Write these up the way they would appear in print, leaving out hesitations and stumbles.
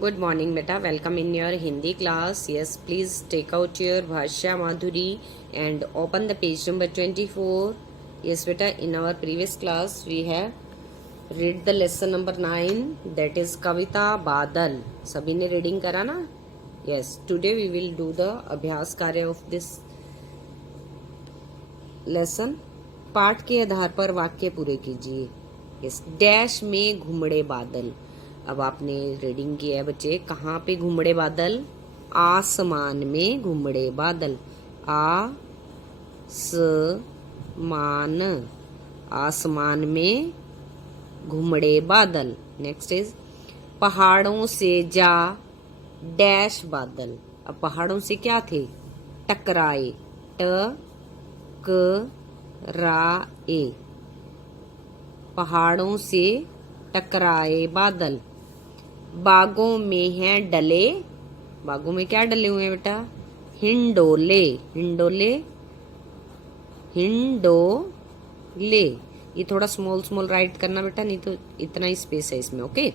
Good morning, beta. Welcome in your Hindi class. Yes, please take out your Bhashya Madhuri and open the page number 24. Yes, beta. In our previous class, we have read the lesson number 9. That is Kavita Badal. सभी ने reading करा ना? Yes. Today we will do the अभ्यास कार्य of this lesson. पाठ के आधार पर वाक्य पूरे कीजिए. Yes. डैश में घुमड़े बादल. अब आपने रीडिंग किया है बच्चे. कहाँ पे घुमड़े बादल? आसमान में घुमड़े बादल. आसमान, आसमान में घुमड़े बादल. नेक्स्ट इज पहाड़ों से जा डैश बादल. अब पहाड़ों से क्या थे? टकराए. टकराए, पहाड़ों से टकराए बादल. बागों में हैं डले. बागों में क्या डले हुए हैं बेटा? हिंडोले. हिंडोले, हिंडोले. ये थोड़ा स्मॉल स्मॉल राइट करना बेटा, नहीं तो इतना ही स्पेस है इसमें. ओके.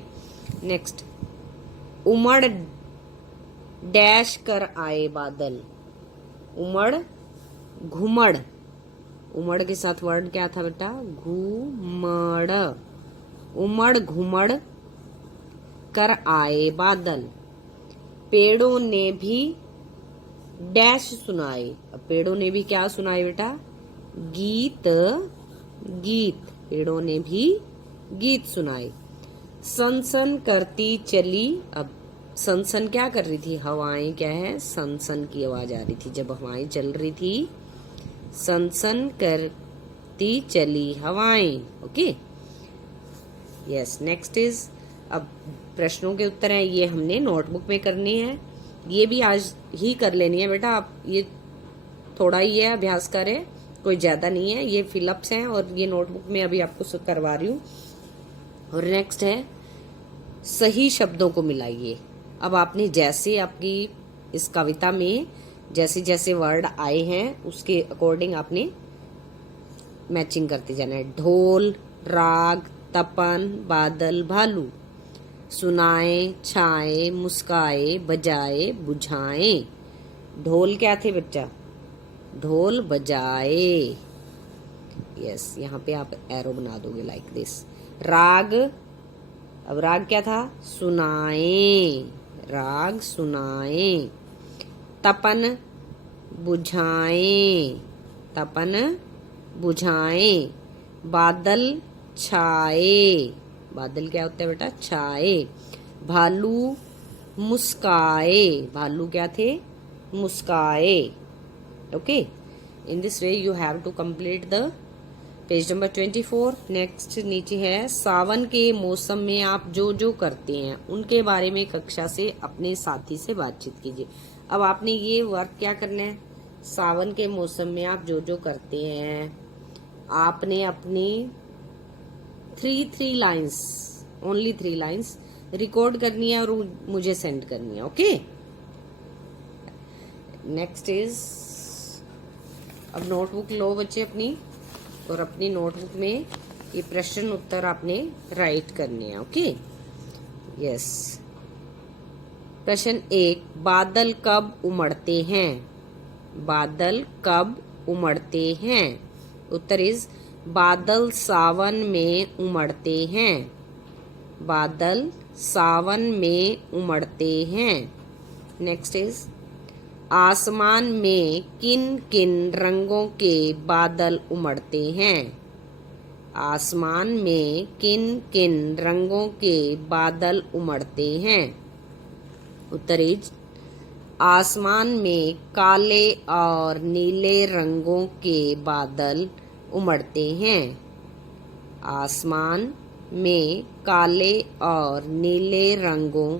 नेक्स्ट, उमड़ डैश कर आए बादल. उमड़, घुमड़. उमड़ के साथ वर्ड क्या था बेटा? घुमड़. उमड़ घुमड़ कर आए बादल. पेड़ों ने भी डैश सुनाए. अब पेड़ों ने भी क्या सुनाए बेटा? गीत. गीत, पेड़ों ने भी गीत सुनाए. सनसन करती चली. अब सनसन क्या कर रही थी? हवाएं क्या है? सनसन की आवाज आ रही थी जब हवाएं चल रही थी. सनसन करती चली हवाएं. ओके. यस. नेक्स्ट इज, अब प्रश्नों के उत्तर हैं, ये हमने नोटबुक में करनी है. ये भी आज ही कर लेनी है बेटा. आप ये थोड़ा ही है अभ्यास कार्य, कोई ज्यादा नहीं है. ये फिलअप्स हैं और ये नोटबुक में अभी आपको करवा रही हूँ. और नेक्स्ट है सही शब्दों को मिलाइए. अब आपने जैसे आपकी इस कविता में जैसे जैसे वर्ड आए हैं उसके अकॉर्डिंग आपने मैचिंग करते जाना है. ढोल, राग, तपन, बादल, भालू. सुनाए, छाए, मुस्काए, बजाए, बुझाए. ढोल क्या थे बच्चा? ढोल बजाए. यस, यहाँ पे आप एरो बना दोगे लाइक दिस. राग, अब राग क्या था? सुनाए. राग सुनाए. तपन, बुझाए. तपन बुझाए. बादल, छाए. बादल क्या होता है बेटा? छाए. भालू, मुस्काए. भालू क्या थे? मुस्काए. Okay. In this way you have to complete the page number 24. Next नीचे है सावन के मौसम में आप जो जो करते हैं उनके बारे में कक्षा से अपने साथी से बातचीत कीजिए. अब आपने ये वर्क क्या करना है? सावन के मौसम में आप जो जो करते हैं आपने अपनी 3 लाइन्स, ओनली 3 लाइन्स रिकॉर्ड करनी है और मुझे सेंड करनी है. ओके. नेक्स्ट इज, अब नोटबुक लो बच्चे अपनी, और अपनी नोटबुक में ये प्रश्न उत्तर आपने राइट करने हैं. ओके. यस. प्रश्न 1, बादल कब उमड़ते हैं? बादल कब उमड़ते हैं? उत्तर इज बादल सावन में उमड़ते हैं. बादल सावन में उमड़ते हैं. नेक्स्ट इज, आसमान में किन किन रंगों के बादल उमड़ते हैं? आसमान में किन किन रंगों के बादल उमड़ते हैं? उत्तर इज आसमान में काले और नीले रंगों के बादल उमड़ते हैं. आसमान में काले और नीले रंगों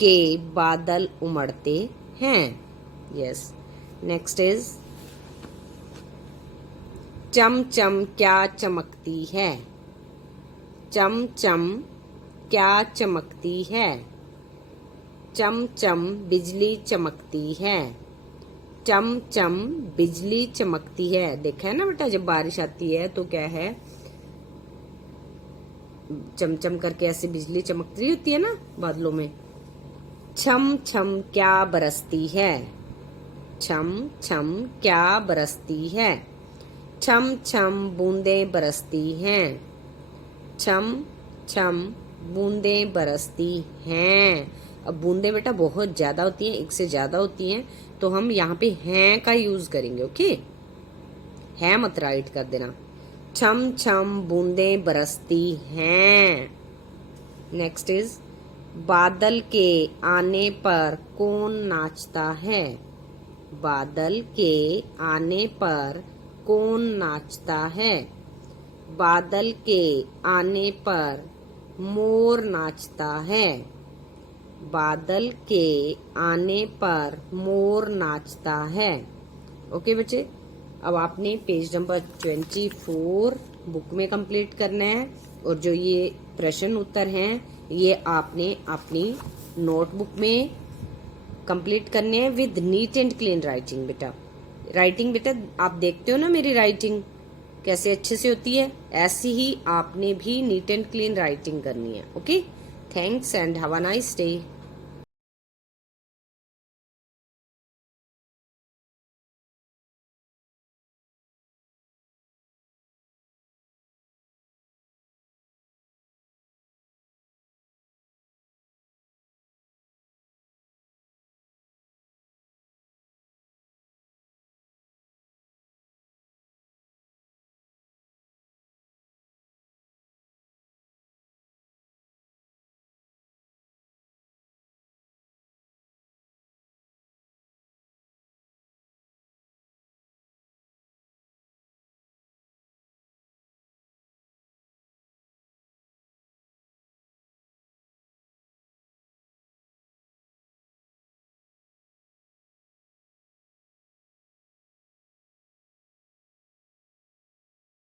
के बादल उमड़ते हैं. यस. नेक्स्ट इज, चम चम क्या चमकती है? चम चम क्या चमकती है? चम चम बिजली चमकती है. चम चम बिजली चमकती है. देखा है ना बेटा, जब बारिश आती है तो क्या है? चमचम करके ऐसे बिजली चमकती होती है ना बादलों में. छम छम क्या बरसती है, छम छम क्या बरसती है, छम छम बूंदें बरसती हैं, छम छम बूंदें बरसती हैं। अब बूंदें बेटा बहुत ज्यादा होती हैं, एक से ज्यादा होती हैं, तो हम यहाँ पे हैं का यूज करेंगे। ओके, है मत राइट कर देना। छम छम बूंदें बरसती हैं। नेक्स्ट इज बादल के आने पर कौन नाचता है, बादल के आने पर कौन नाचता है, बादल के आने पर मोर नाचता है, बादल के आने पर मोर नाचता है। ओके बच्चे, अब आपने पेज नंबर 24 बुक में कंप्लीट करना है, और जो ये प्रश्न उत्तर हैं ये आपने अपनी नोटबुक में कंप्लीट करने हैं with neat and clean writing. बेटा राइटिंग बेटा आप देखते हो ना मेरी राइटिंग कैसे अच्छे से होती है, ऐसी ही आपने भी नीट एंड क्लीन राइटिंग करनी है। Okay, thanks and have a nice day.